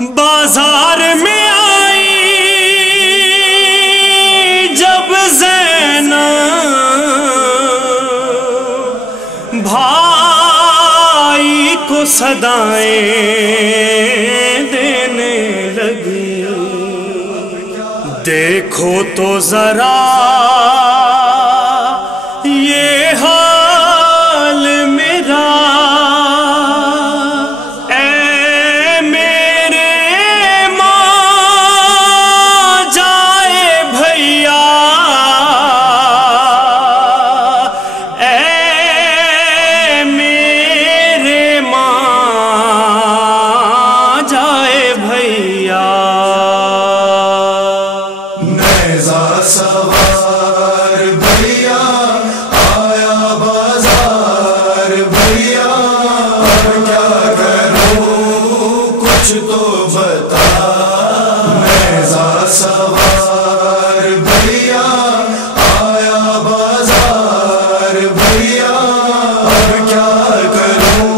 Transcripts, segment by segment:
بازار میں آئی جب زینب بھائی کو صدائیں دینے لگی، دیکھو تو ذرا یہ حال میرا، اے میرے ماں جائے بھیا، اے میرے ماں جائے بھیا۔ نیزہ سوار بھیا آیا بازار بھیا، اب کیا کروں کچھ تو بتا۔ نیزہ سوار بھیا آیا بازار بھیا، اب کیا کروں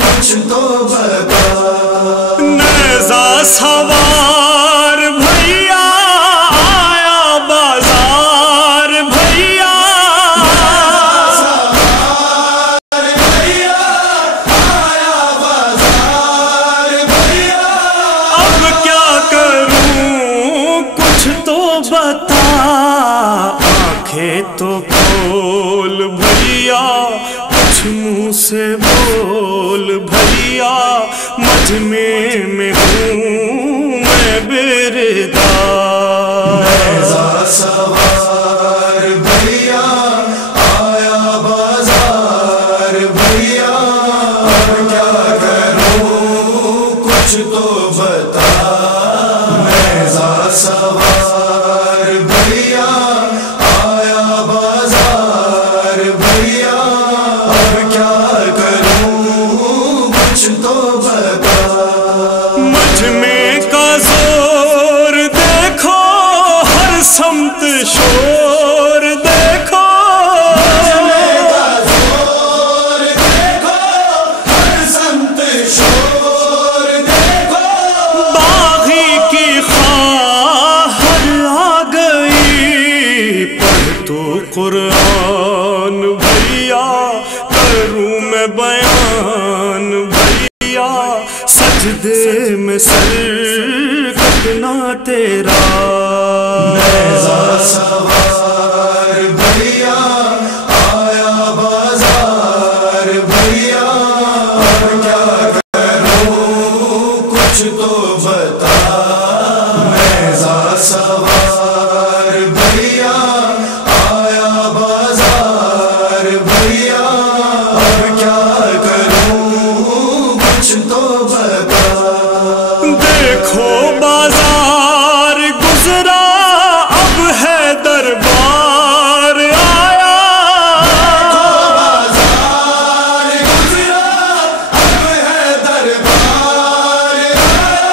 کچھ تو بتا۔ نیزہ سوار بھیا آیا بازار بھیا، اب کیا کروں کچھ تو بتا۔ آنکھیں تو کھول بھیا، کچھ منہ سے بول بھیا، مجمع میں ہوں میں بیردار۔ نیزہ سوار بھیا آیا بازار بھیا، اب کیا کروں کچھ تو بتا۔ نیزہ سوار بھیا آیا بازار بھیا، اب کیا کروں کچھ تو بتا۔ مجمع کا زور دیکھو، ہر سمت شور دیکھو، باغی کی خواہر آ گئی، پڑھ تو قرآن بھیا، کروں میں بیان بھیا، سجدے میں سر کٹنا تیرا۔ نیزہ سوار بھیا آیا بازار بھیا، اب کیا کروں کچھ تو بتا۔ نیزہ سوار بھیا آیا بازار بھیا، اب کیا کروں کچھ تو بتا۔ دیکھو بازار گزرا، اب ہے دربار آیا، بازار گزرا اب ہے دربار آیا،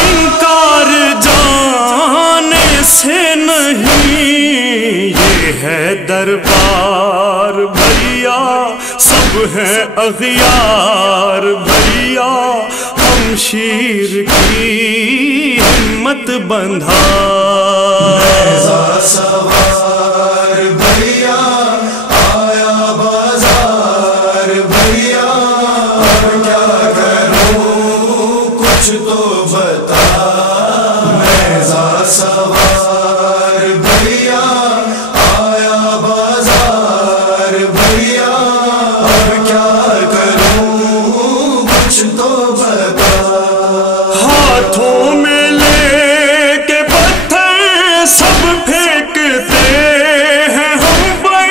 انکار جانے سے نہیں، یہ ہے دربار بھیا، سب ہیں اغیار بھیا، شمشیر کی ہمت بندھا۔ نیزہ سوار بھیا آیا بازار بھیا، اب کیا کروں کچھ تو بتا۔ نیزہ سوار بھیا آیا بازار بھیا، اب کیا کروں کچھ تو بتا۔ ہاتھوں میں لے کے پتھر سب پھینکتے ہیں ہم پر،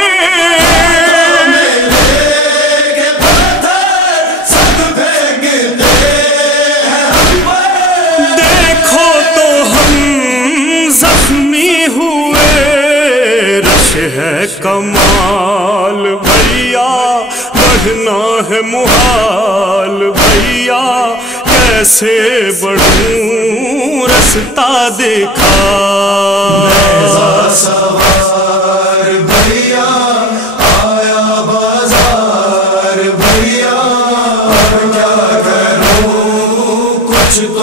دیکھو تو ہم زخمی ہوئے، رش ہے کمال بھیا، بڑھنا ہے محال بھیا، کیسے بڑھوں رستہ دیکھا۔ نیزہ سوار بھیا آیا بازار بھیا، اب کیا کروں کچھ تو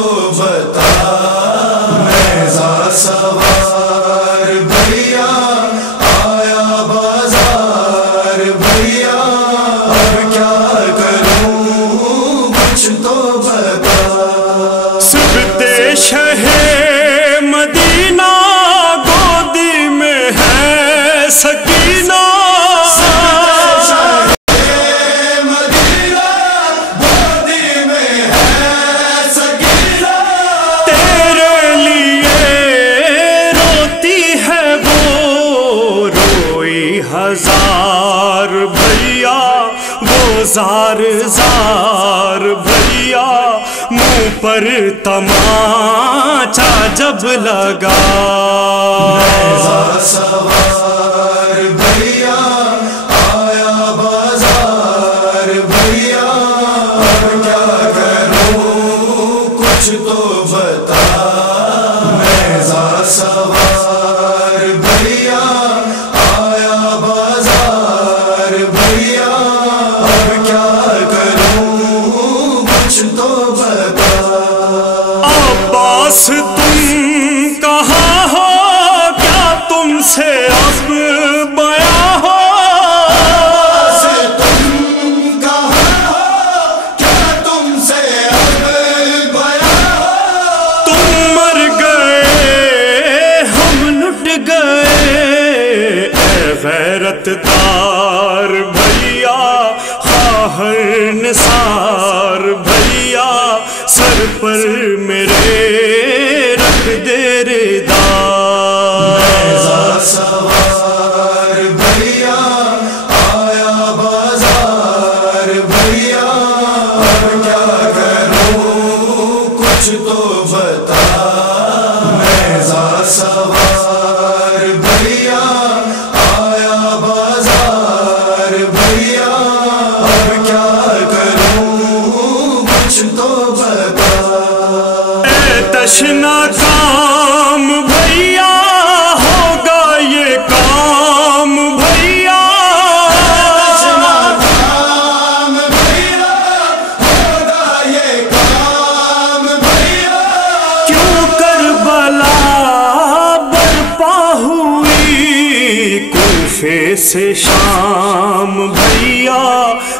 کارزار بھیا، منہ پر تماچا جب لگا، نیزہ سوار بھیا آیا بازار بھیا، اب کیا کروں کچھ تو بتا، نیزہ سوار بھیا آیا بازار بھیا، اب کیا کروں کچھ تو بتا۔ عباس تم کہاں ہو، کیا تم سے اب بیاں ہو، تم کہاں ہو کیا تم سے اب بیاں ہو، تم مر گئے ہم لٹ گئے، اے غیرت دار بھیا خواہر نثار بھیا، سر پر میرے رکھ دے ردا، نیزہ سوار بھیا آیا بازار بھیا، اب کیا کروں کچھ تو بتا، نیزہ سوار بھیا آیا بازار بھیا، اب کیا کروں کچھ تو بتا۔ اے تشنا کام بھیا ہوگا یہ کام بھیا، کام بھیا ہوگا یہ کام بھیا، کیوں کربلا برپا ہوئی کوفے سے شام بھیا،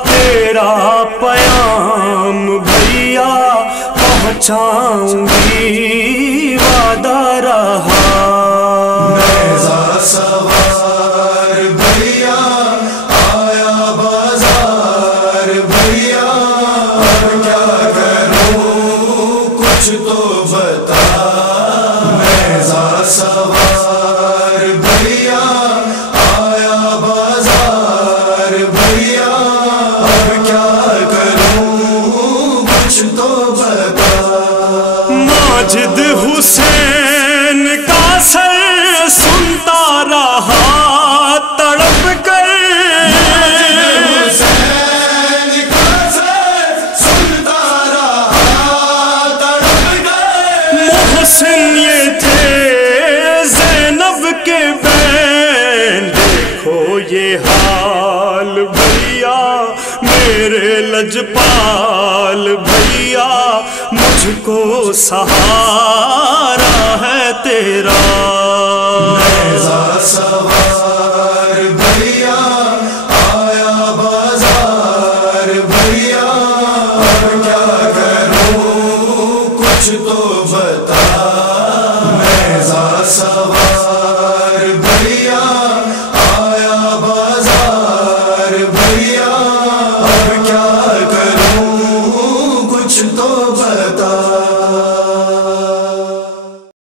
تیرا پیام بھیا پہنچاؤں گی وعدہ رہا، نیزہ سوار بھیا آیا بازار بھیا، اب کیا کروں کچھ تو بتا، نیزہ سوار بھیا آیا بازار بھیا، اب کیا کروں کچھ تو بتا۔ ماجد حسین کا سر سنتا رہا تڑپ کر، حسین کا سر سنتا رہا تڑپ گئے، محسن یہ تھے زینب کے بین، دیکھو یہ حال بھیا میرے لجپال بھیا، مجھ کو سہارا ہے تیرا، نیزہ سوار